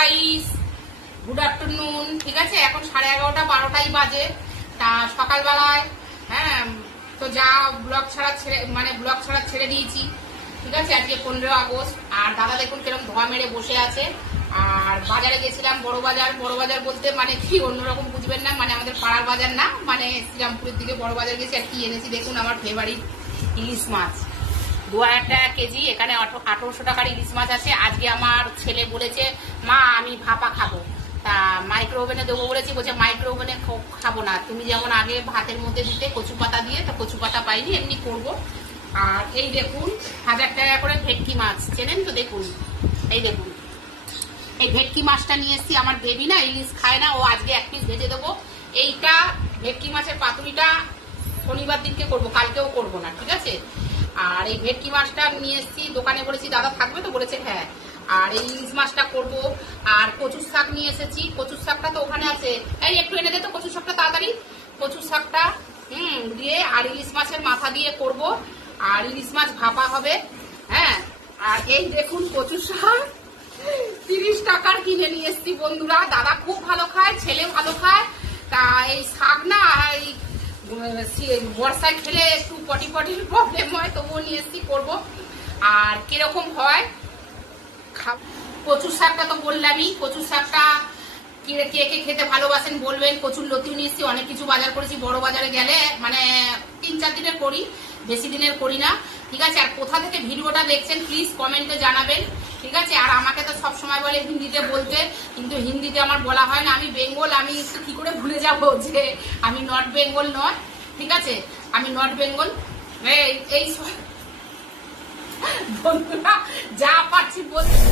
Guys, good afternoon. ঠিক আছে, এখন 11:30 12টাই বাজে। তা সকালবেলায় তো যা ব্লগ ছাড়া ছেড়ে দিয়েছি। ঠিক আছে, আজকে 15 আগস্ট। আর দাদা দেখুন কিরকম ধোয়া মেরে বসে আছে। আর বাজারে গেছিলাম, বড় বাজার বলতে মানে কি অন্যরকম বুঝবেন না, মানে আমাদের পাড়ার বাজার না, মানে শ্রীরামপুরের দিকে বড় বাজার গেছি। আর কি এনেছি দেখুন, আমার ফেভারিট ইলিশ মাছ 2000 টাকা কেজি। এখানে 1800 টাকার ইলিশ মাছ আছে। আজকে আমার ছেলে বলেছে, মা আমি ভাপা খাবো, তা মাইক্রো ওভেনে দেবো বলেছি। বলছে মাইক্রো ওভেনে খাবো না, তুমি যেমন আগে ভাতের মধ্যে দিতে কচু পাতা দিয়ে, তো কচু পাতা পাইনি, এমনি করবো। আর এই দেখুন 1000 টাকা করে ভেটকি মাছ, চেনেন তো? দেখুন এই দেখুন, এই ভেটকি মাছটা নিয়ে এসছি। আমার বেবি না ইলিশ খায় না, ও আজকে 1 পিস ভেজে দেবো। এইটা ভেটকি মাছের পাতুরিটা শনিবার দিনকে করবো, কালকেও করবো না। ঠিক আছে, আর এই ভেটকি মাছটা নিয়ে এসছি। দোকানে বলেছি দাদা থাকবে তো, বলেছে হ্যাঁ। আর এই ইলিশ মাছটা করবো। আর কচুর শাক নিয়ে এসেছি, কচুর শাকটা তো ওখানে আছে। এই একটু এনে দে তো কচুর শাকটা তাড়াতাড়ি। কচুর শাকটা দিয়ে আর ইলিশ মাছের মাথা দিয়ে করব। আর ইলিশ মাছ ভাপা হবে। হ্যাঁ, আর এই দেখুন কচুর শাক 30 টাকার কিনে নিয়ে এসছি বন্ধুরা। দাদা খুব ভালো খায়, ছেলে ভালো খায়। তা এই শাক না এই বর্ষায় খেলে একটু পটির প্রবলেম হয়, তবুও নিয়ে এসছি করবো। আর কিরকম হয় কচুর শাকটা তো বললামই। কচুর শাকটা কে কে খেতে ভালোবাসেন বলবেন। কচুর লতিও নিয়ে এসছি, অনেক কিছু বাজার করেছি। বড় বাজারে গেলে মানে 3-4 দিনের করি, বেশি দিনের করি না। ঠিক আছে, আর কোথা থেকে ভিডিওটা দেখছেন প্লিজ কমেন্টে জানাবেন। ঠিক আছে, আর আমাকে তো সবসময় বলে হিন্দিতে বলতে, কিন্তু হিন্দিতে আমার বলা হয় না। আমি বেঙ্গল, আমি কি করে ভুলে যাবো যে আমি নর্থ বেঙ্গল নয়। ঠিক আছে, আমি নর্থ বেঙ্গল। এই বন্ধুরা যা পারছি বলছি।